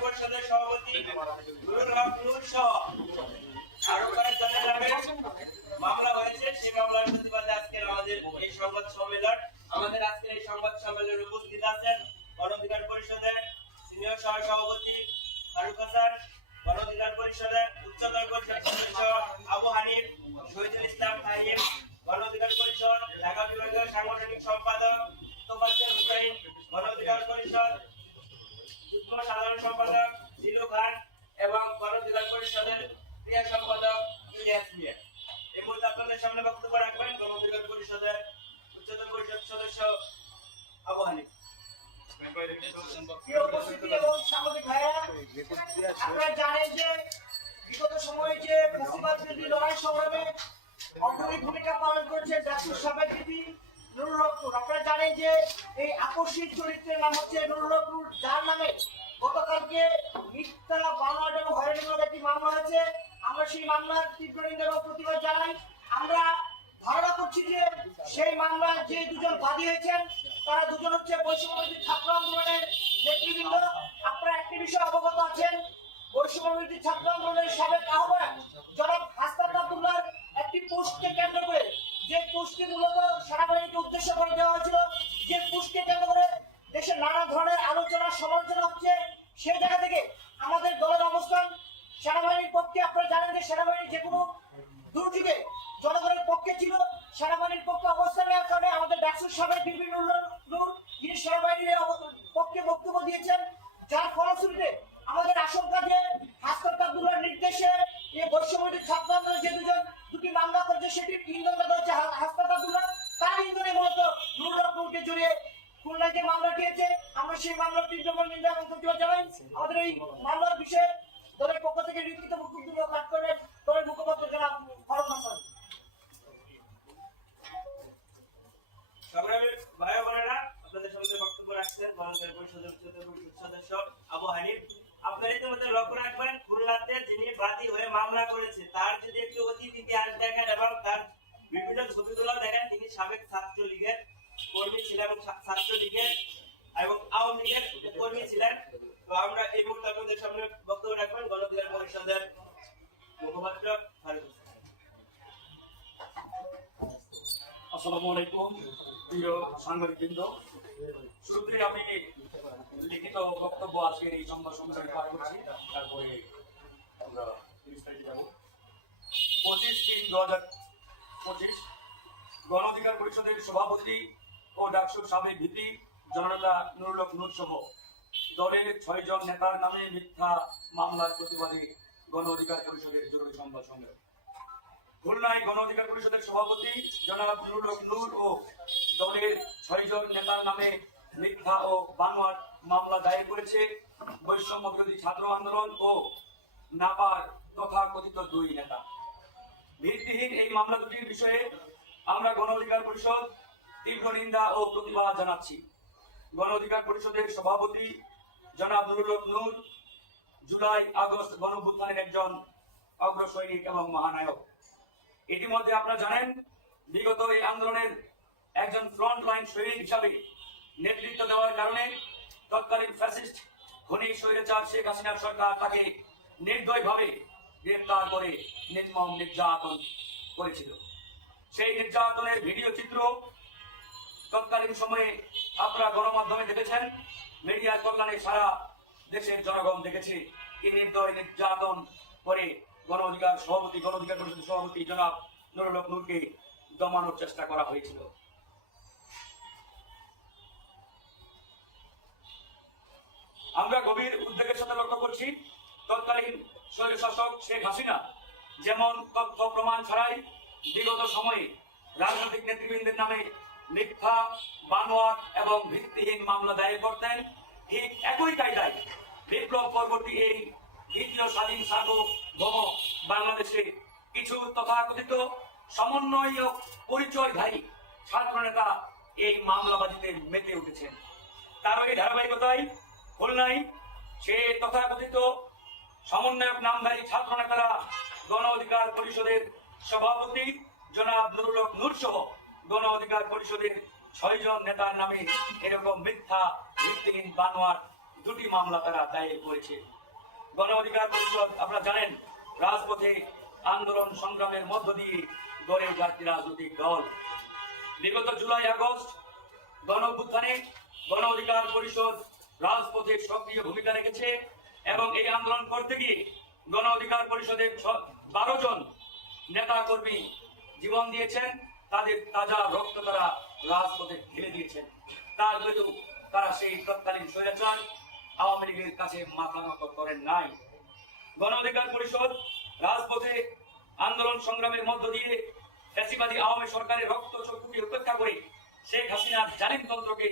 পরিষদের সভাপতি নুরুল হক নূর সহ আরো কয়েকজনের নামে মামলা হয়েছে। সেই মামলার প্রতিবাদে আজকের আমাদের এই সংবাদ সম্মেলন। আমাদের আজকের এই সংবাদ সম্মেলনে উপস্থিত আছেন গণ অধিকার পরিষদের সিনিয়র সহ সভাপতি ফারুক হাসান, গণ অধিকার পরিষদের উচ্চতর পরিষদ সদস্য আবু হানিফ, শহীদুল ইসলাম তাহিম, গণ অধিকার পরিষদ ঢাকা বিভাগীয় সাংগঠনিক সম্পাদক তোফাজ্জল হোসেন, গণ অধিকার পরিষদ যুগ্ম সাধারণ সম্পাদক জিলু খান এবং গণ অধিকার পরিষদের ক্রিয়া সম্পাদক ইলিয়াস মিয়া। এই মুহূর্তে আপনাদের সামনে বক্তব্য রাখবেন গণ অধিকার পরিষদের উচ্চতর পরিষদ সদস্য আবু হানিফ। আপনারা জানেন যে বিগত সময়ে যে ফ্যাসিবাদ বিরোধী লড়াই সংগ্রামে অগ্রণী ভূমিকা পালন করেছে জাতীয় সাবেক বিপি নুরুল হক নূর। আপনারা জানেন যে এই আকস্মিক চরিত্রের নাম হচ্ছে নুরুল হক নূর, যার নামে গতকালকে মিথ্যা বানোয়াট এবং হয়রানিমূলক একটি মামলা হয়েছে। আমরা সেই মামলার তীব্র নিন্দা এবং প্রতিবাদ জানাই। আমরা ধারণা করছি যে সেই মামলায় যে দুজন বাদী হয়েছেন তারা দুজন হচ্ছে বৈষম্যবিরোধী ছাত্র আন্দোলনের নেতৃবৃন্দ। আপনারা একটি বিষয় অবগত আছেন, বৈষম্যবিরোধী ছাত্র আন্দোলনের সাবেক আহ্বায়ক জনাব হাসনাত আব্দুল্লাহর একটি পোস্টকে কেন্দ্র করে, যে পোস্টকে মূলত সেনাবাহিনীকে উদ্দেশ্য করে দেওয়া হয়েছিল, যে পোস্টকে কেন্দ্র করে দেশের নানা ধরনের আলোচনা সমালোচনা হচ্ছে, সেই জায়গা থেকে আমাদের দলের অবস্থান সেনাবাহিনীর পক্ষে। আপনারা জানেন যে সেনাবাহিনী যে কোনো দুর্যোগে জনগণের পক্ষে ছিল, সেনাবাহিনীর পক্ষে অবস্থান নেওয়ার কারণে আমাদের ডাকসুর সাবেক বিপি নুরুল নূর যিনি সেনাবাহিনীর পক্ষে বক্তব্য দিয়েছেন, যার ফলশ্রুতিতে আমাদের আশঙ্কা যে হাসনাত আব্দুল্লাহর নির্দেশে এই বৈষম্যবিরোধী ছাত্র আন্দোলন যে দুটি মামলা করছে সেটির ইন্ধনদাতা হচ্ছে হাসনাত আব্দুল্লাহ। তার ইন্ধনে মূলত নুরুল হক নূরকে জড়িয়ে খুলনায় যে মামলাটি হয়েছে, আমরা সেই মামলার তীব্র নিন্দা এবং প্রতিবাদ জানাই। আমাদের এই মামলার বিষয়ে দলের পক্ষ থেকে লিখিত বক্তব্য পাঠ করবেন দলের মুখপাত্র জনাব ফারুক হাসান। সংগ্রামী ভাই বোনেরা, আপনাদের সামনে বক্তব্য রাখছেন গণ অধিকার পরিষদের উচ্চতর পরিষদ সদস্য আবু হানিফ। আপনারা ইতিমধ্যে লক্ষ্য রাখবেন, খুলনাতে যিনি বাদী হয়ে মামলা করেছে তার যদি একটু অতীত ইতিহাস দেখেন এবং তার বিভিন্ন ছবিগুলো দেখেন, তিনি সাবেক ছাত্রলীগের কর্মী ছিলেন এবং ছাত্রলীগের এবং আওয়ামী লীগের কর্মী ছিলেন। তো আমরা এই মুহূর্তে আপনাদের সামনে বক্তব্য রাখবেন গণ অধিকার পরিষদের মুখপাত্র ফারুক হাসান। আসসালামু আলাইকুম প্রিয় সাংবাদিকবৃন্দ, শুরুতে আমি লিখিত বক্তব্য আজকের এই সংবাদ সম্মেলনে পাঠ করছি, তারপরে আমরা বিস্তারিত যাব। 25/3/2025 গণ অধিকার পরিষদের সভাপতি ও ডাকসুর সাবেক ভিপি জননেতা নুরুল হক নূর সহ দলের 6 জন নেতার নামে মিথ্যা মামলার প্রতিবাদে গণ অধিকার পরিষদের জরুরি সংবাদ সম্মেলন। খুলনায় গণ অধিকার পরিষদের সভাপতি জনাব নুরুল হক নূর ও দলের 6 জন নেতার নামে মিথ্যা ও বানোয়াট মামলা দায়ের করেছে বৈষম্য বিরোধী ছাত্র আন্দোলন ও নাপার তথাকথিত 2 নেতা। ভিত্তিহীন এই মামলা দুটির বিষয়ে আমরা গণ অধিকার পরিষদ তীব্র নিন্দা ও প্রতিবাদ জানাচ্ছি। গণ অধিকার পরিষদের সভাপতি জনাব নুরুল হক নূর জুলাই আগস্ট গণঅভ্যুত্থানের একজন অগ্রসৈনিক এবং মহানায়ক। ইতিমধ্যে আপনারা জানেন, বিগত এই আন্দোলনের একজন ফ্রন্ট লাইন সৈনিক হিসাবে নেতৃত্ব দেওয়ার কারণে তৎকালীন ফ্যাসিস্ট খনি স্বৈরাচার শেখ হাসিনার সরকার তাকে নির্দয়ভাবে গ্রেফতার করে নির্মম নির্যাতন করেছিল। সেই নির্যাতনের ভিডিও চিত্র তৎকালীন সময়ে আপনারা গণমাধ্যমে দেখেছেন, মিডিয়ার কল্যাণে সারা দেশের জনগণ দেখেছে। এই নির্দয় নির্যাতন করে গণ অধিকার পরিষদের সভাপতি জনাব নুরুল হক নূরকে দমানোর চেষ্টা করা হয়েছিল। আমরা গভীর উদ্বেগের সাথে লক্ষ্য করছি, তৎকালীন স্বৈরশাসক শেখ হাসিনা যেমন তথ্য প্রমাণ ছাড়াই বিগত সময়ে রাজনৈতিক নেতৃবৃন্দের নামে মিথ্যা, বানোয়াট এবং ভিত্তিহীন মামলা দায়ের করতেন, ঠিক একই কায়দায় বিপ্লব পরবর্তী এই দ্বিতীয় স্বাধীন সার্বভৌম বাংলাদেশে কিছু তথাকথিত সমন্বয় পরিচয়ধারী ছাত্র নেতা এই মামলাবাজিতে মেতে উঠেছেন। তার এই ধারাবাহিকতায় খুলনায় সে তথাকথিত সমন্বয়ক নামধারী ছাত্র নেতারা গণ অধিকার পরিষদের সভাপতি জনাব নুরুল হক নূর সহ গণ অধিকার পরিষদের 6 জন নেতার নামে এরকম মিথ্যা ভিত্তিহীন বানোয়াট 2টি মামলা তারা দায়ের করেছে। গণ অধিকার পরিষদ আপনারা জানেন রাজপথে আন্দোলন সংগ্রামের মধ্য দিয়ে গড়ে ওঠা একটি রাজনৈতিক দল। বিগত জুলাই আগস্ট গণ অভ্যুত্থানে গণ অধিকার পরিষদ রাজপথে সক্রিয় ভূমিকা রেখেছে এবং এই আন্দোলন করতে গিয়ে গণ অধিকার পরিষদের 12 জন নেতা কর্মী জীবন দিয়েছেন, তাদের তাজা রক্ত তারা রাজপথে ঢেলে দিয়েছেন। তারপরেও তারা সেই তৎকালীন স্বৈরাচার আওয়ামী লীগের কাছে মাথা নত করেন নাই। গণ অধিকার পরিষদ রাজপথে আন্দোলন সংগ্রামের মধ্য দিয়ে ফ্যাসিবাদী আওয়ামী সরকারের রক্ত চক্ষুকে উপেক্ষা করে শেখ হাসিনার জালিম তন্ত্রকে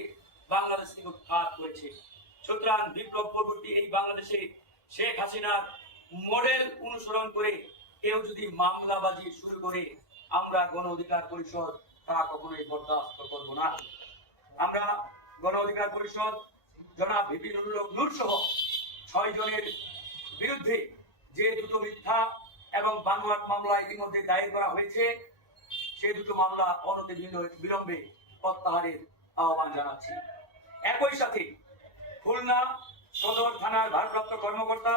বাংলাদেশ থেকে উৎখাত করেছে। সুতরাং বিপ্লব পরবর্তী এই বাংলাদেশে শেখ হাসিনার মডেল অনুসরণ করে কেউ যদি মামলাবাজি শুরু করে আমরা গণ অধিকার পরিষদ তা কখনোই বরদাস্ত করব না। আমরা গণ অধিকার পরিষদ জনাব ভিপি নুরুল হক নূর সহ 6 জনের বিরুদ্ধে যে 2টো মিথ্যা এবং বানোয়াট মামলা ইতিমধ্যে দায়ের করা হয়েছে সেই 2টো মামলা অনতি বিলম্বে প্রত্যাহারের আহ্বান জানাচ্ছি। একই সাথে খুলনা সদর থানার ভারপ্রাপ্ত কর্মকর্তা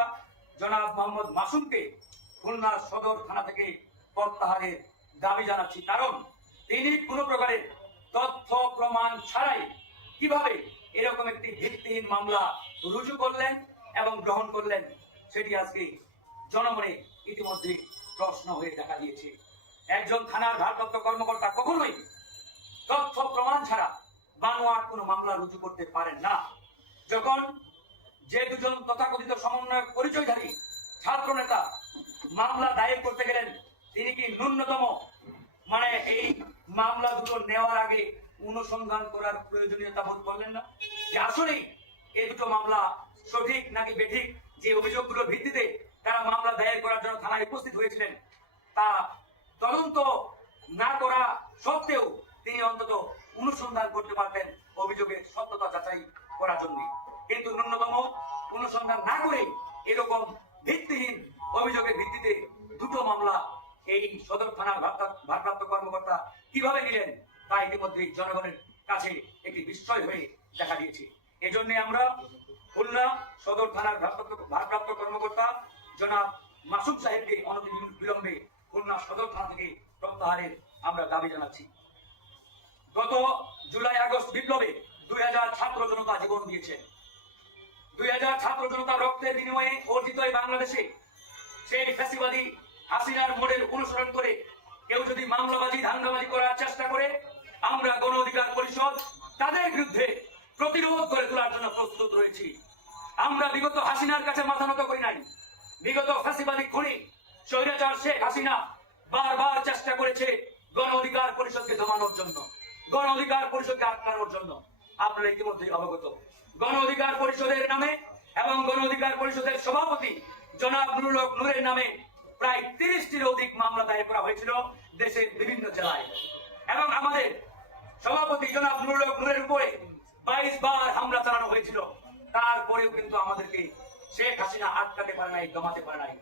জনাব মোহাম্মদ মাসুমকে খুলনা সদর থানা থেকে প্রত্যাহারের দাবি জানাচ্ছি। কারণ তিনি কোনো প্রকারের তথ্য প্রমাণ ছাড়াই কিভাবে এরকম একটি ভিত্তিহীন মামলা রুজু করলেন এবং গ্রহণ করলেন সেটি আজকে জনমনে ইতিমধ্যে প্রশ্ন হয়ে দেখা দিয়েছে। একজন থানার ভারপ্রাপ্ত কর্মকর্তা কখনোই তথ্য প্রমাণ ছাড়া বানোয়াট কোনো মামলা রুজু করতে পারেন না। যখন যে 2 জন তথাকথিত সমন্বয়ক পরিচয়ধারী ছাত্র নেতা মামলা দায়ের করতে গেলেন, তিনি কি ন্যূনতম এই মামলা দুটো নেওয়ার আগে অনুসন্ধান করার প্রয়োজনীয়তা বোধ করলেন না যে আসলেই এই 2টো মামলা সঠিক নাকি বেঠিক? যে অভিযোগগুলোর ভিত্তিতে তারা মামলা দায়ের করার জন্য থানায় উপস্থিত হয়েছিলেন তা তদন্ত না করা সত্ত্বেও তিনি অন্তত অনুসন্ধান করতে পারতেন অভিযোগের সত্যতা যাচাই করার জন্য। কিন্তু ন্যূনতম অনুসন্ধান না করে এরকম ভিত্তিহীন অভিযোগের ভিত্তিতে 2টো মামলা এই সদর থানার ভারপ্রাপ্ত কর্মকর্তা কিভাবে নিলেন তা ইতিমধ্যে জনগণের কাছে একটি বিস্ময় হয়ে দেখা দিয়েছে। এজন্য আমরা খুলনা সদর থানার ভারপ্রাপ্ত কর্মকর্তা জনাব মাসুম সাহেবকে অনতি বিলম্বে খুলনা সদর থানা থেকে প্রত্যাহারের আমরা দাবি জানাচ্ছি। গত জুলাই আগস্ট বিপ্লবে 2000 ছাত্র জনতা জীবন দিয়েছে। 2000 ছাত্র জনতা রক্তের বিনিময়ে অর্জিত এই বাংলাদেশে সেই ফ্যাসিবাদী হাসিনার মডেল অনুসরণ করে কেউ যদি মামলাবাজি ধান্দাবাজি করার চেষ্টা করে আমরা গণ অধিকার পরিষদ তাদের বিরুদ্ধে প্রতিরোধ করে তোলার জন্য প্রস্তুত রয়েছি। আমরা বিগত হাসিনার কাছে মাথা নত করি নাই। বিগত ফ্যাসিবাদী খুনি স্বৈরাচার শেখ হাসিনা বারবার চেষ্টা করেছে গণ অধিকার পরিষদকে দমানোর জন্য, গণ অধিকার পরিষদকে আটকানোর জন্য। আপনারা ইতিমধ্যে অবগত। গণ অধিকার পরিষদের নামে এবং গণ অধিকার পরিষদের সভাপতি জনাব নুরুল হক নূরের নামে প্রায় 30টির অধিক মামলা দায়ের করা হয়েছিল দেশের বিভিন্ন জেলায় এবং আমাদের সভাপতি জনাব নুরুল হক নূরের উপরে 22 বার হামলা চালানো হয়েছিল। তারপরেও কিন্তু আমাদেরকে শেখ হাসিনা আটকাতে পারে নাই, দমাতে পারে নাই।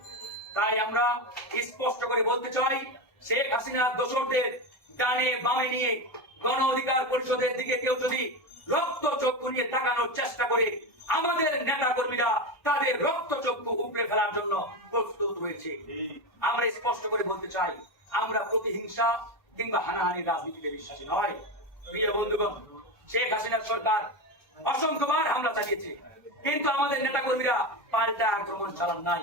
তাই আমরা স্পষ্ট করে বলতে চাই, শেখ হাসিনার দোসরদের ডানে বামে নিয়ে গণ অধিকার পরিষদের দিকে কেউ যদি রক্ত চক্ষু নিয়ে তাকানোর চেষ্টা করে আমাদের নেতা কর্মীরা তাদের রক্ত চক্ষু উপড়ে ফেলার জন্য প্রস্তুত রয়েছে। আমরা স্পষ্ট করে বলতে চাই, আমরা প্রতিহিংসা কিংবা হানাহানির রাজনীতিতে বিশ্বাসী নয়। প্রিয় বন্ধুগণ, শেখ হাসিনার সরকার অসংখ্যবার হামলা চালিয়েছে, কিন্তু আমাদের নেতা কর্মীরা পাল্টা আক্রমণ চালান নাই।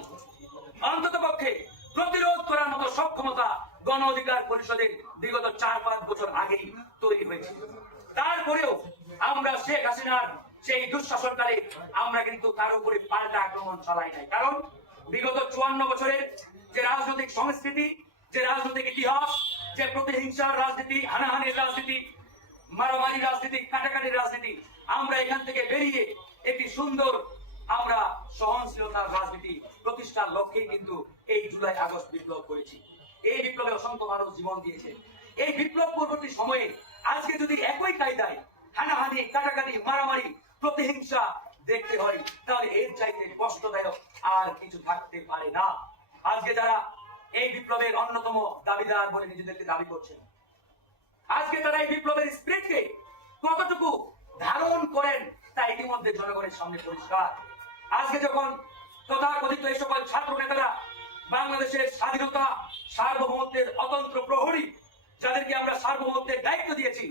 অন্তত পক্ষে প্রতিরোধ করার মতো সক্ষমতা গণ অধিকার পরিষদের বিগত 4-5 বছর আগেই তৈরি হয়েছে। তারপরেও আমরা শেখ হাসিনার সেই দুঃশাসনকালে আমরা কিন্তু তার উপরে পাল্টা আক্রমণ চালাই নাই। কারণ বিগত 54 বছরের যে রাজনৈতিক সংস্কৃতি, যে রাজনৈতিক ইতিহাস, যে প্রতিহিংসার রাজনীতি, হানাহানির রাজনীতি, মারামারি রাজনীতি, কাটাকাটির রাজনীতি, আমরা এখান থেকে বেরিয়ে একটি সুন্দর আমরা সহনশীলতার রাজনীতি প্রতিষ্ঠার লক্ষ্যে কিন্তু এই জুলাই আগস্ট বিপ্লব করেছি। এই বিপ্লবে অসংখ্য মানুষ জীবন দিয়েছে। এই বিপ্লব পরবর্তী সময়ে আজকে যদি একই কায়দায় হানাহানি, কাটাকাটি, মারামারি, প্রতিহিংসা দেখতে হয় তাহলে এর চাইতে কষ্টদায়ক আর কিছু থাকতে পারে না। আজকে যারা এই বিপ্লবের অন্যতম দাবিদার বলে নিজেদেরকে দাবি করছেন। আজকে তারা এই বিপ্লবের স্পিরিটকে কতটুকু ধারণ করেন তা ইতিমধ্যে জনগণের সামনে পরিষ্কার। আজকে যখন তথাকথিত এই সকল ছাত্র নেতারা বাংলাদেশের স্বাধীনতা সার্বভৌমত্বের অতন্ত্র প্রহরী, যাদেরকে আমরা সার্বভৌমত্বের দায়িত্ব দিয়েছি,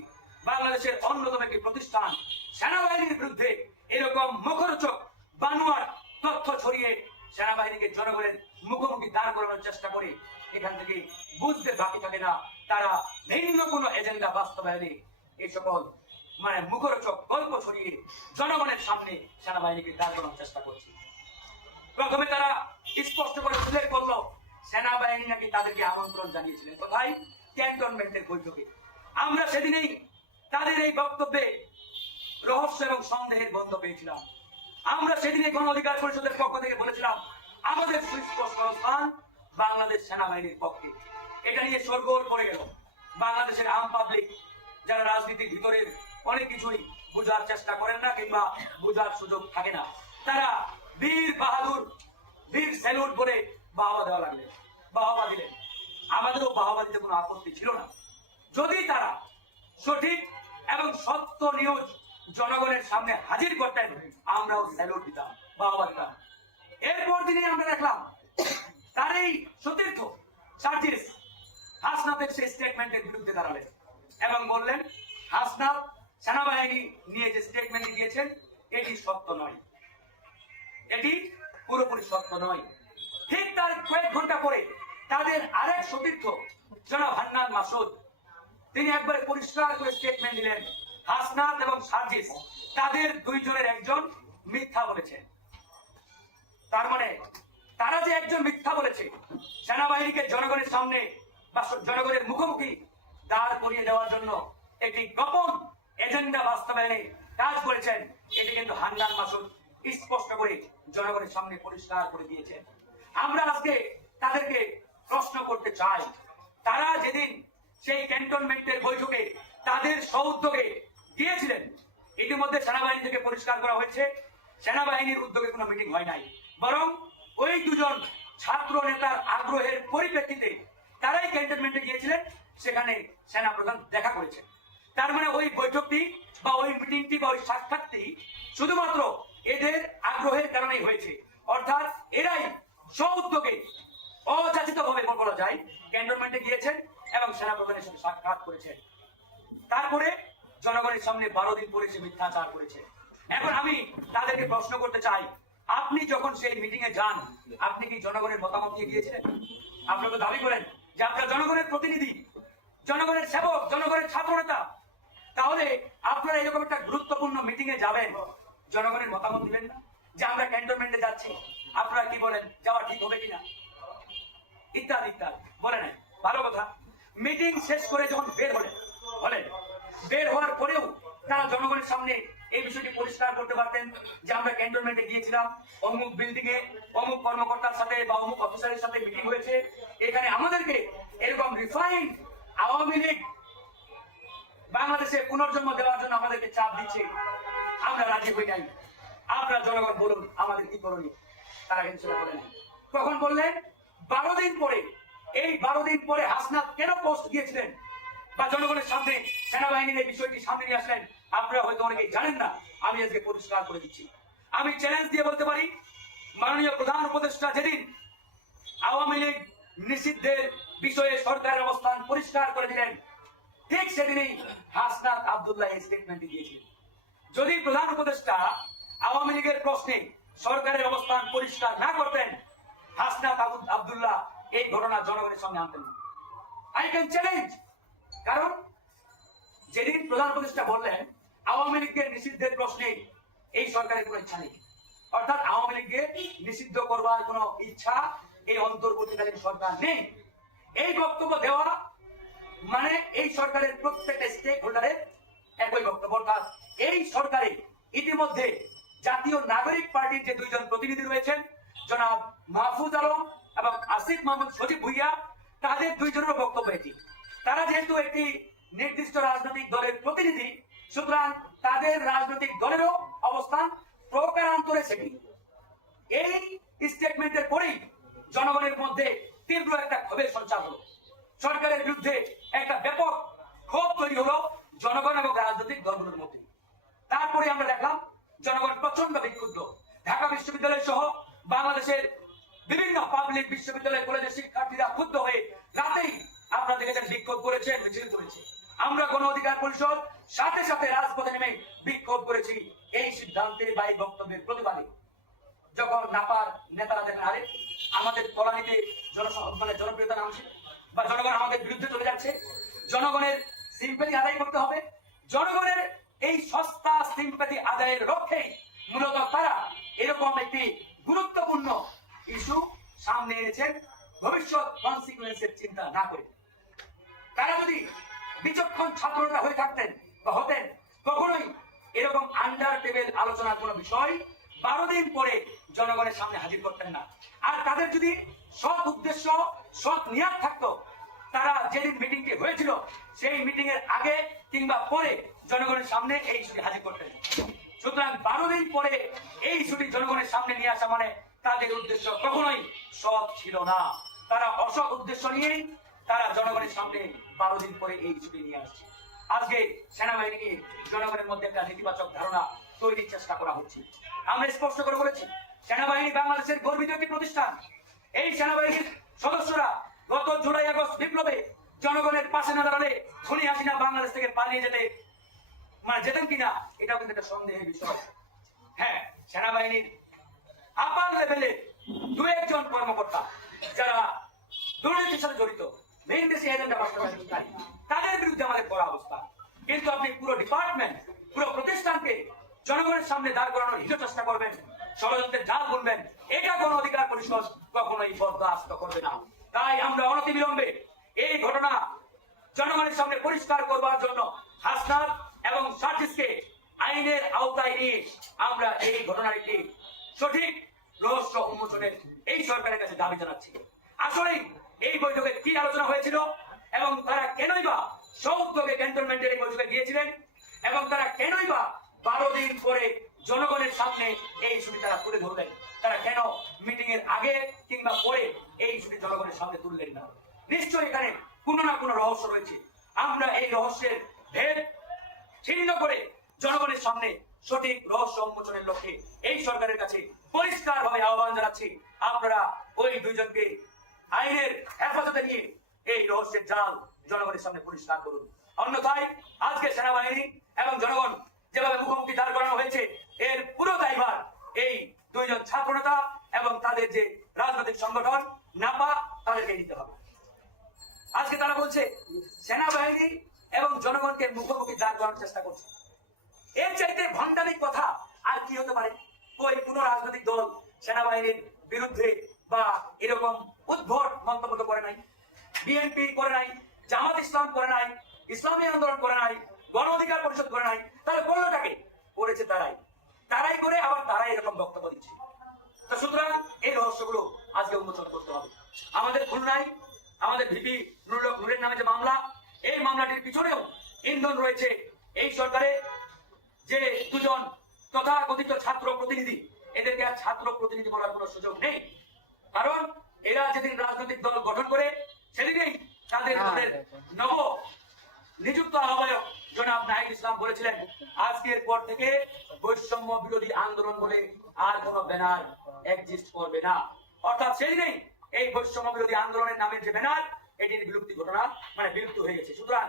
বাংলাদেশের অন্যতম একটি প্রতিষ্ঠান সেনাবাহিনীর বিরুদ্ধে এরকম মুখরোচক বানোয়াট তথ্য ছড়িয়ে সেনাবাহিনীকে জনগণের মুখোমুখি দাঁড় করানোর চেষ্টা করে, এখান থেকে বুঝতে বাকি থাকে না তারা ভিন্ন কোনো এজেন্ডা বাস্তবায়নে এই সকল মুখরোচক গল্প ছড়িয়ে জনগণের সামনে সেনাবাহিনীকে দাঁড় করানোর চেষ্টা করছে। প্রথমে তারা স্পষ্ট করে উল্লেখ করলো সেনাবাহিনী নাকি তাদেরকে আমন্ত্রণ জানিয়েছিলেন, কোথায়? ক্যান্টনমেন্টের বৈঠকে। আমরা সেদিনেই তাদের এই বক্তব্যে রহস্য এবং সন্দেহের গন্ধ পেয়েছিলাম। আমরা সেদিনে গণ অধিকার পরিষদের পক্ষ থেকে বলেছিলাম আমাদের সুস্পষ্ট অবস্থান বাংলাদেশ সেনাবাহিনীর পক্ষে। এটা নিয়ে শোরগোল পড়ে গেল। বাংলাদেশের আম পাবলিক, যারা রাজনীতির ভিতরের অনেক কিছুই বোঝার চেষ্টা করেন না কিংবা বোঝার সুযোগ থাকে না, তারা বীর বাহাদুর, বীর স্যালুট বলে বাহবা দেওয়া লাগলেন, বাহবা দিলেন। আমাদেরও বাহবা দিতে কোনো আপত্তি ছিল না, যদি তারা সঠিক এবং সত্য নিউজ জনগণের সামনে হাজির করতেন, আমরাও স্যালুট দিতাম, বাহবা দিতাম। এরপর দিনে আমরা দেখলাম তার এই সতীর্থ সার্জিস হাসনাতের সেই স্টেটমেন্টের বিরুদ্ধে দাঁড়ালেন এবং বললেন হাসনাত সেনাবাহিনী নিয়ে যে স্টেটমেন্ট দিয়েছেন এটি সত্য নয়, এটি পুরোপুরি সত্য নয়। ঠিক তার কয়েক ঘন্টা পরে তাদের আরেক সতীর্থ জনাব হান্নান মাসুদ, তিনি একবার পরিষ্কার করে স্টেটমেন্ট দিলেন হাসনাত এবং সার্জিস তাদের দুইজনের একজন মিথ্যা বলেছে। তার মানে তারা যে একজন মিথ্যা বলেছে, সেনাবাহিনীকে জনগণের সামনে বা জনগণের মুখোমুখি দাঁড় করিয়ে দেওয়ার জন্য একটি গোপন এজেন্ডা বাস্তবায়নে কাজ করেছেন, এটি কিন্তু হান্নান মাসুদ স্পষ্ট করে জনগণের সামনে পরিষ্কার করে দিয়েছেন। আমরা আজকে তাদেরকে প্রশ্ন করতে চাই, তারা যেদিন সেই ক্যান্টনমেন্টের বৈঠকে তাদের সউদ্যোগে গিয়েছিলেন, ইতিমধ্যে সেনাবাহিনী থেকে পরিষ্কার করা হয়েছে সেনাবাহিনীর উদ্যোগে কোনো মিটিং হয় নাই, বরং ওই দুজন ছাত্র নেতার আগ্রহের পরিপ্রেক্ষিতে তারাই ক্যান্টনমেন্টে গিয়েছিলেন, সেখানে সেনা প্রধান দেখা করেছেন। তার মানে ওই বৈঠকটি বা ওই মিটিংটি বা ওই সাক্ষাৎটি শুধুমাত্র এদের আগ্রহের কারণেই হয়েছে, অর্থাৎ এরাই স্ব-উদ্যোগে অযাচিত ভাবে বলা যায় ক্যান্টনমেন্টে গিয়েছেন এবং সেনা প্রধানের সাথে সাক্ষাৎ করেছেন। তারপরে জনগণের সামনে 12 দিন পরে সে মিথ্যাচার করেছে। এখন আমি তাদেরকে প্রশ্ন করতে চাই, আপনি যখন সেই মিটিং এ যান, আপনি কি জনগণের মতামত দিয়ে গিয়েছিলেন? আপনারা তো দাবি করেন যে আপনারা জনগণের প্রতিনিধি, জনগণের সেবক, জনগণের ছাত্র নেতা, তাহলে আপনারা এরকম একটা গুরুত্বপূর্ণ মিটিং এ যাবেন, জনগণের মতামত দিবেন না যে আমরা ক্যান্টনমেন্টে যাচ্ছি, আপনারা কি বলেন যাওয়া ঠিক হবে কিনা, ইত্যাদি ইত্যাদি বলে নেন। ভালো কথা, মিটিং শেষ করে যখন হলেন, বের হওয়ার পরেও তারা জনগণের সামনে এই বিষয়টি পরিষ্কার করতে পারতেন যে আমরা ক্যান্টনমেন্টে গিয়েছিলাম, অমুক বিল্ডিং এ অমুক কর্মকর্তার সাথে বা অমুক অফিসারের সাথে মিটিং হয়েছে, এখানে আমাদেরকে এরকম রিফাইন্ড আওয়ামী লীগ বাংলাদেশে পুনর্জন্ম দেওয়ার জন্য আমাদেরকে চাপ দিচ্ছে, আমরা রাজি হই নাই, আপনারা জনগণ বলুন আমাদের কি করণীয়। তারা কিন্তু সেটা বলেন। কখন বললেন? 12 দিন পরে। এই 12 দিন পরে হাসনাত কেন পোস্ট দিয়েছিলেন বা জনগণের সামনে সেনাবাহিনীর এই বিষয়টি সামনে নিয়ে আসলেন, আপনারা হয়তো অনেকেই জানেন না, আমি আজকে পরিষ্কার করে দিচ্ছি। আমি চ্যালেঞ্জ দিয়ে বলতে পারি, মাননীয় প্রধান উপদেষ্টা যেদিন আওয়ামী লীগ নিষিদ্ধের বিষয়ে সরকারের অবস্থান পরিষ্কার করে দিলেন, ঠিক সেদিনই হাসনাত আব্দুল্লাহ এই স্টেটমেন্টটি দিয়েছিলেন। যদি প্রধান উপদেষ্টা আওয়ামী লীগের প্রশ্নে সরকারের অবস্থান পরিষ্কার না করতেন, হাসনাত আব্দুল্লাহ এই ঘটনা জনগণের সামনে আনতেন না। I can challenge. কারণ যেদিন প্রধান উপদেষ্টা বললেন আওয়ামী লীগের নিষিদ্ধের প্রশ্নে এই সরকারের কোনো ইচ্ছা নেই, অর্থাৎ আওয়ামী লীগকে নিষিদ্ধ করবার কোনো ইচ্ছা এই অন্তর্বর্তীকালীন সরকার নেই, এই বক্তব্য দেওয়া মানে এই সরকারের প্রত্যেকটা স্টেক হোল্ডারের একই বক্তব্য। অর্থাৎ এই সরকারে ইতিমধ্যে জাতীয় নাগরিক পার্টির যে দুইজন প্রতিনিধি রয়েছেন, জনাব মাহফুজ আলম এবং আসিফ মাহমুদ সজীব ভুইয়া, তাদের দুইজনের বক্তব্য এটি। তারা যেহেতু একটি নির্দিষ্ট রাজনৈতিক দলের প্রতিনিধি, সুতরাং তাদের রাজনৈতিক দলেরও অবস্থান প্রকারান্তরে সেটি। এই স্টেটমেন্টের পরেই জনগণের মধ্যে তীব্র একটা ক্ষোভের বিভিন্ন পাবলিক বিশ্ববিদ্যালয় কলেজের শিক্ষার্থীরা ক্ষুব্ধ হয়ে রাতেই আপনারা দেখেছেন বিক্ষোভ করেছেন, মিছিল করেছে। আমরা গণ অধিকার পরিষদ সাথে সাথে রাজপথে নেমে বিক্ষোভ করেছি এই সিদ্ধান্তে বা এই বক্তব্যের প্রতিবাদে। যখন নাপার নেতারা দেখেন আরে আমাদের তলানিতে জনপ্রিয়তা নামছে বা জনগণ আমাদের বিরুদ্ধে চলে যাচ্ছে, জনগণের সিম্প্যাথি আদায় করতে হবে, জনগণের এই সস্তা সিম্প্যাথি আদায়ের লক্ষ্যেই মূলত তারা এরকম একটি গুরুত্বপূর্ণ ইস্যু সামনে এনেছেন ভবিষ্যৎ কনসিকুয়েন্সের চিন্তা না করে। তারা যদি বিচক্ষণ ছাত্ররা হয়ে থাকতেন বা হতেন, কখনোই এরকম আন্ডার টেবিল আলোচনার কোনো বিষয় 12 দিন পরে জনগণের সামনে হাজির করতেন না। আর তাদের যদি সৎ উদ্দেশ্য, সৎ নিয়াত থাকতো, তারা যেদিন মিটিংটি হয়েছিল সেই মিটিং এর আগে কিংবা পরে জনগণের সামনে এই ইস্যুটি হাজির করতেন। সুতরাং 12 দিন পরে এই ইস্যুটি জনগণের সামনে নিয়ে আসা মানে তাদের উদ্দেশ্য কখনোই সৎ ছিল না। তারা অসৎ উদ্দেশ্য নিয়েই তারা জনগণের সামনে 12 দিন পরে এই ইস্যুটি নিয়ে আসছে। আজকে সেনাবাহিনী নিয়ে জনগণের মধ্যে একটা নেতিবাচক ধারণা তৈরির চেষ্টা করা হচ্ছে। আমরা স্পষ্ট করে বলেছি, সেনাবাহিনী বাংলাদেশের গর্বিত একটি প্রতিষ্ঠান। এই সেনাবাহিনীর সদস্যরা গত জুলাই আগস্ট বিপ্লবে জনগণের পাশে না দাঁড়ালে খুনি হাসিনা বাংলাদেশ থেকে পালিয়ে যেতেন কিনা এটাও কিন্তু একটা সন্দেহের বিষয়। হ্যাঁ, সেনাবাহিনীর আপার লেভেলে 2-1 জন কর্মকর্তা যারা দুর্নীতির সাথে জড়িত, ভিনদেশি এজেন্ডা বাস্তবায়নকারী, তাদের বিরুদ্ধে আমাদের করা অবস্থা। কিন্তু আপনি পুরো ডিপার্টমেন্ট, পুরো প্রতিষ্ঠানকে জনগণের সামনে দাঁড় করানোর হিত চেষ্টা করবেন, ষড়যন্ত্রের জাল বুনবেন, এটা কোন অধিকার পরিষদ কখনোই বরদাস্ত করবে না। তাই আমরা অনতিবিলম্বে এই ঘটনা জনগণের সামনে পরিষ্কার করবার জন্য হাসনাত এবং সার্জিসকে আইনের আওতায় নিয়ে আমরা এই ঘটনার একটি সঠিক রহস্য উন্মোচনের এই সরকারের কাছে দাবি জানাচ্ছি। আসলে এই বৈঠকে কি আলোচনা হয়েছিল এবং তারা কেনই বা সৌদ্যোগে ক্যান্টনমেন্টের এই বৈঠকে গিয়েছিলেন এবং তারা কেনই বা 12 দিন পরে জনগণের সামনে এই ইস্যুটি তারা তুলে ধরলেন, তারা কেন মিটিং এর আগে কিংবা পরে এই ইস্যুটি জনগণের সামনে তুললেন না? নিশ্চয়ই এখানে কোনো না কোনো রহস্য রয়েছে। আমরা এই রহস্যের ভেদ ছিন্ন করে জনগণের সামনে সঠিক রহস্য উন্মোচনের লক্ষ্যে এই সরকারের কাছে পরিষ্কার ভাবে আহ্বান জানাচ্ছি, আপনারা ওই 2 জনকে আইনের হেফাজতে নিয়ে এই রহস্যের জাল জনগণের সামনে পরিষ্কার করুন। অন্যথায় আজকে সেনাবাহিনী এবং জনগণ যেভাবে মুখোমুখি দাঁড় করানো হয়েছে, এর পুরো দায়ভার এই 2 জন ছাত্রনেতা এবং তাদের যে রাজনৈতিক সংগঠন নাপা তাদেরকে নিতে হবে। আজকে তারা বলছে সেনাবাহিনী এবং জনগণকে মুখোমুখি দাঁড় করানোর চেষ্টা করছে। এর চাইতে ভণ্ডামিক কথা আর কি হতে পারে? ওই কোন রাজনৈতিক দল সেনাবাহিনীর বিরুদ্ধে বা এরকম উদ্ভট মন্তব্য করে নাই, বিএনপি করে নাই, জামাত ইসলাম করে নাই, ইসলামী আন্দোলন করে নাই, গণ অধিকার পরিষদ করে নাই। তারা করলোটাকে করেছে তারাই করে আবার তারাই এরকম বক্তব্য দিচ্ছে। তো সুতরাং এই রহস্যগুলো আজকে উন্মোচন করতে হবে। আমাদের খুলনায় আমাদের ভিপি নুরের নামে যে মামলা, এই মামলাটির পিছনেও ইন্ধন রয়েছে এই সরকারে যে 2 জন তথাকথিত ছাত্র প্রতিনিধি, এদেরকে আর ছাত্র প্রতিনিধি বলার কোনো সুযোগ নেই। কারণ এরা যেদিন রাজনৈতিক দল গঠন করে সেদিনেই তাদের দলের নব নিযুক্ত আহ্বায়ক জনাব নাহিদ ইসলাম বলেছিলেন, আজকের পর থেকে বৈষম্য বিরোধী আন্দোলন বলে আর কোনো ব্যানার এক্সিস্ট করবে না। অর্থাৎ সেদিনেই এই বৈষম্য বিরোধী আন্দোলনের নামের যে ব্যানার, এটির বিলুপ্তি ঘটনা বিলুপ্ত হয়ে গেছে। সুতরাং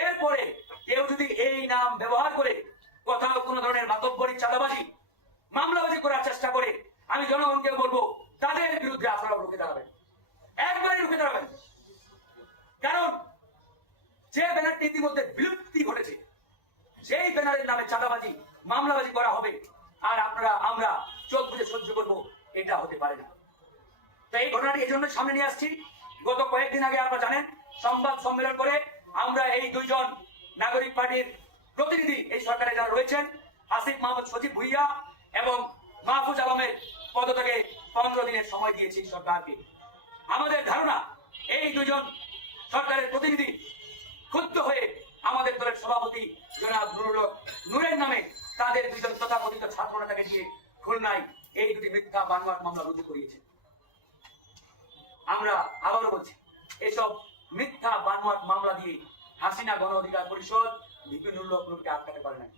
এরপরে কেউ যদি এই নাম ব্যবহার করে কোথাও কোনো ধরনের মাতব্বরি, চাঁদাবাজি, মামলাবাজি করার চেষ্টা করে, আমি জনগণকে বলবো তাদের বিরুদ্ধে আপনারা রুখে দাঁড়াবেন, একবারই রুখে দাঁড়াবেন। কারণ যে ব্যানারটি ইতিমধ্যে বিলুপ্তি ঘটেছে, সেই ব্যানারের নামে চাঁদাবাজি, মামলাবাজি করা হবে আর আমরা চোখ বুঝে সহ্য করবো, এটা হতে পারে না। তো এই ঘটনাটি এই জন্য সামনে নিয়ে আসছি। গত কয়েকদিন আগে আপনারা জানেন, সংবাদ সম্মেলন করে আমরা এই 2 জন নাগরিক পার্টির প্রতিনিধি এই সরকারে যারা রয়েছেন, আসিফ মাহমুদ সচিব ভুইয়া এবং মাহফুজ আলমের পদত্যাগে 15 দিনের সময় দিয়েছি সরকারকে। আমাদের ধারণা এই 2 জন সরকারের প্রতিনিধি ক্ষুব্ধ হয়ে আমাদের দলের সভাপতি জনাব নুরের নামে তাদের 2 জন তথাকথিত ছাত্র নেতাকে দিয়ে খুলনায় এই 2টি মিথ্যা বানোয়াট মামলা রুজু করিয়েছে। আমরা আবারও বলছি, এসব মিথ্যা বানোয়াট মামলা দিয়ে হাসিনা গণ অধিকার পরিষদ ভিপি নুরকে আটকাতে পারে নাই,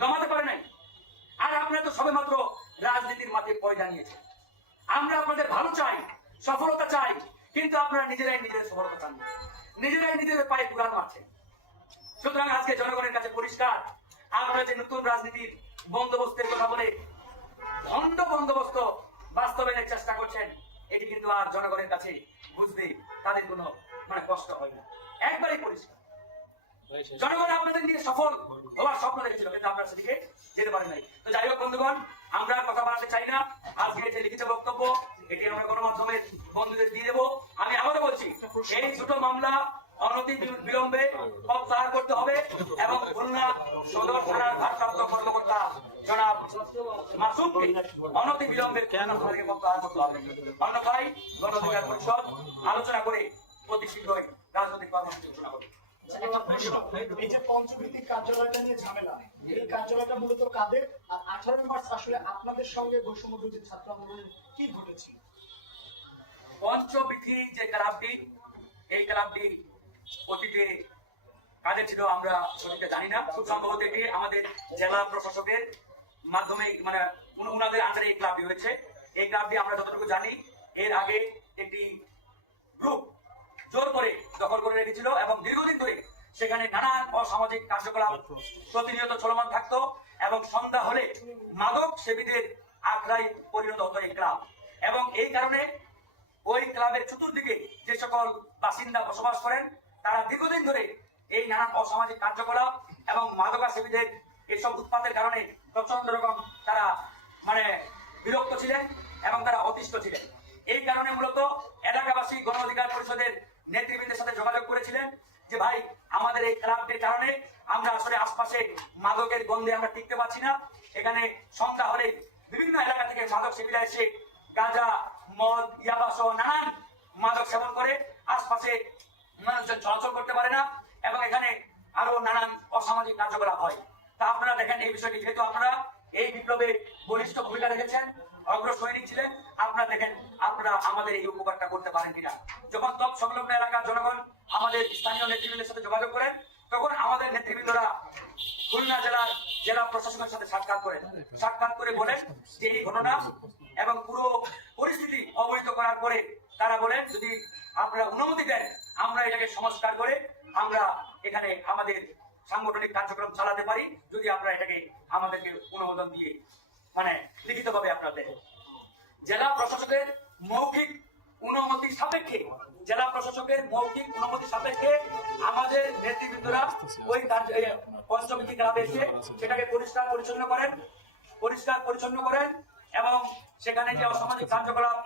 দমাতে পারে নাই। আর আপনারা তো সবে মাত্র রাজনীতির মাঠে পয়দা নিয়েছেন। আমরা আপনাদের ভালো চাই, সফলতা চাই, কিন্তু আপনারা নিজেরাই নিজেদের সফলতা চান না, নিজেরাই নিজেদের পায়ে কুড়াল মারছেন। সুতরাং আজকে জনগণের কাছে পরিষ্কার, আপনারা যে নতুন রাজনীতির বন্দোবস্তের কথা বলে ভণ্ড বন্দোবস্ত বাস্তবায়নের চেষ্টা করছেন, এটি কিন্তু আর জনগণের কাছে বুঝতে তাদের কোনো কষ্ট হয় না। একবারই পরিষ্কার, জনগণ আপনাদের নিয়ে সফল হওয়ার স্বপ্ন দেখেছিল, কিন্তু আপনারা সেদিকে যেতে পারেন নাই। তো যাই হোক বন্ধুগণ, আমরা কথা বাড়াতে চাই না। আজকে যে লিখিত বক্তব্য এটি আমরা গণমাধ্যমের বন্ধুদের দিয়ে দেবো। আমি আবারও বলছি, এই দুটো মামলা অনতি বিলম্বে প্রত্যাহার করতে হবে এবং খুলনা সদর থানার ভারপ্রাপ্ত কর্মকর্তা জনাব মাসুদকে অনতি বিলম্বে খুলনা থানা থেকে প্রত্যাহার করতে হবে। অন্যথায় গণ অধিকার পরিষদ আলোচনা করে অতি শীঘ্রই রাজনৈতিক কর্মসূচি ঘোষণা করবে। এই যে পঞ্চভিত্তিক কার্যালয়টা নিয়ে ঝামেলা, এই কার্যালয়টা মূলত কাদের? আর 18 মার্চ আসলে আপনাদের সঙ্গে বৈষম্য বিরোধী ছাত্র আন্দোলনের কি ঘটেছে? পঞ্চবিধি যে ক্লাবটি, এই ক্লাবটি অতীতে কাদের ছিল আমরা সঠিক জানি না। খুব সম্ভবত এটি আমাদের জেলা প্রশাসকের মাধ্যমে উনাদের আন্ডারে এই ক্লাবটি হয়েছে। এই ক্লাবটি আমরা যতটুকু জানি, এর আগে একটি গ্রুপ জোর করে দখল করে রেখেছিল এবং দীর্ঘদিন ধরে সেখানে নানান অসামাজিক কার্যকলাপ প্রতিনিয়ত চলমান থাকতো এবং সন্ধ্যা হলে মাদক সেবীদের আখড়ায় পরিণত হতো এই ক্লাব। এবং এই কারণে ওই ক্লাবের চতুর্দিকে যে সকল বাসিন্দা বসবাস করেন, তারা দীর্ঘদিন ধরে এই নানান অসামাজিক কার্যকলাপ এবং মাদকাসেবীদের এইসব উৎপাতের কারণে প্রচন্ড রকম তারা বিরক্ত ছিলেন এবং তারা অতিষ্ঠ ছিলেন। এই কারণে মূলত এলাকাবাসী গণ অধিকার পরিষদের নেতৃবৃন্দের সাথে যোগাযোগ করেছিলেন যে ভাই, আমাদের এই ক্লাবটির কারণে আমরা আসলে আশপাশে মাদকের গন্ধে আমরা টিকতে পারছি না। এখানে সন্ধ্যা হলে বিভিন্ন এলাকা থেকে মাদক সেবীরা এসে গাঁজা, মদ, ইয়াবা সহ নানান মাদক সেবন করে আশপাশে মানুষজন চলাচল করতে পারে না এবং এখানে আরো নানান অসামাজিক কার্যকলাপ হয়। তা আপনারা দেখেন এই বিষয়টি, যেহেতু আপনারা এই বিপ্লবে বলিষ্ঠ ভূমিকা রেখেছেন, অগ্রসৈনিক ছিলেন, আপনারা দেখেন আপনারা আমাদের এই উপকারটা করতে পারেন কিনা। যখন তৎ সংলগ্ন এলাকার জনগণ আমাদের স্থানীয় নেতৃবৃন্দের সাথে যোগাযোগ করেন, তখন আমাদের নেতৃবৃন্দরা খুলনা জেলা প্রশাসনের সাথে সাক্ষাৎ করে বলেন যে এই ঘটনা এবং পুরো পরিস্থিতি অবহিত করার পরে তারা বলেন যদি আপনারা অনুমতি দেন, আমরা এটাকে সংস্কার করে আমরা এখানে আমাদের সাংগঠনিক কার্যক্রম চালাতে পারি, যদি আপনারা এটাকে আমাদেরকে অনুমোদন দিয়ে লিখিতভাবে আপনারা দেন। জেলা প্রশাসকের মৌখিক অনুমতি সাপেক্ষে আমাদের নেতৃবৃন্দরা ওই পঞ্চমিতি ক্লাবে এসে সেটাকে পরিষ্কার পরিচ্ছন্ন করেন এবং সেখানে যে অসামাজিক কার্যকলাপ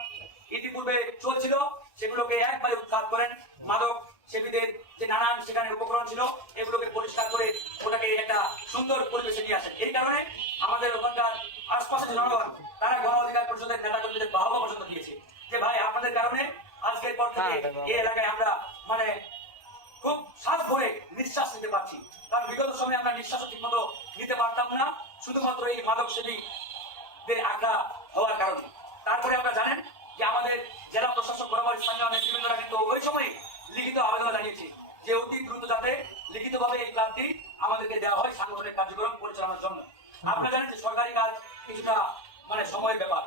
ইতিপূর্বে চলছিল সেগুলোকে একবারে উৎখাত করেন। মাদক সেবীদের যে নানান সেখানে উপকরণ ছিল এগুলোকে পরিষ্কার করে ওটাকে একটা সুন্দর পরিবেশে নিয়ে আসেন। এই কারণে আমাদের ওখানকার আশপাশের জনগণ তারা গণ অধিকার পরিষদের নেতা কর্মীদের বাহবা পর্যন্ত দিয়েছে যে ভাই, আপনাদের কারণে আজকের পর থেকে এই এলাকায় আমরা খুব শ্বাস ভরে নিঃশ্বাস নিতে পারছি। কারণ বিগত সময়ে আমরা নিঃশ্বাসও ঠিক মতো নিতে পারতাম না, শুধুমাত্র এই মাদক সেবীদের আখড়া হওয়ার কারণে। তারপরে আমরা জানেন যে আমাদের জেলা প্রশাসক বরাবর স্থানীয় নেতৃবৃন্দরা কিন্তু ওই সময় লিখিত আবেদন জানিয়েছে যে অতি দ্রুত যাতে লিখিতভাবে এই ক্লাবটি আমাদেরকে দেওয়া হয় সাংগঠনিক কার্যক্রম পরিচালনার জন্য। আপনারা জানেন যে সরকারি কাজ কিছুটা সময়ের ব্যাপার,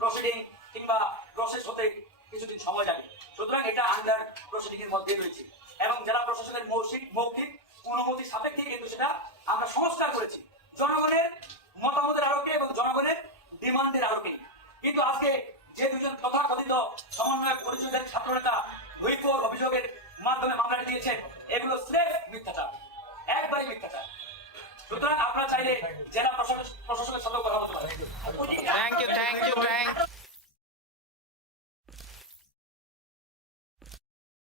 প্রসিডিং কিংবা প্রসেস হতে কিছুদিন সময় লাগে। সুতরাং এটা আন্ডার প্রসিডিং এর মধ্যে রয়েছে এবং জেলা প্রশাসনের মৌখিক অনুমতি সাপেক্ষে কিন্তু সেটা আমরা সংস্কার করেছি জনগণের মতামতের আলোকে এবং জনগণের ডিমান্ডের আলোকে। কিন্তু আজকে যে দুজন তথাকথিত সমন্বয়ক পরিষদের ছাত্র নেতা ভুইফোর অভিযোগের মাধ্যমে মামলাটি দিয়েছেন,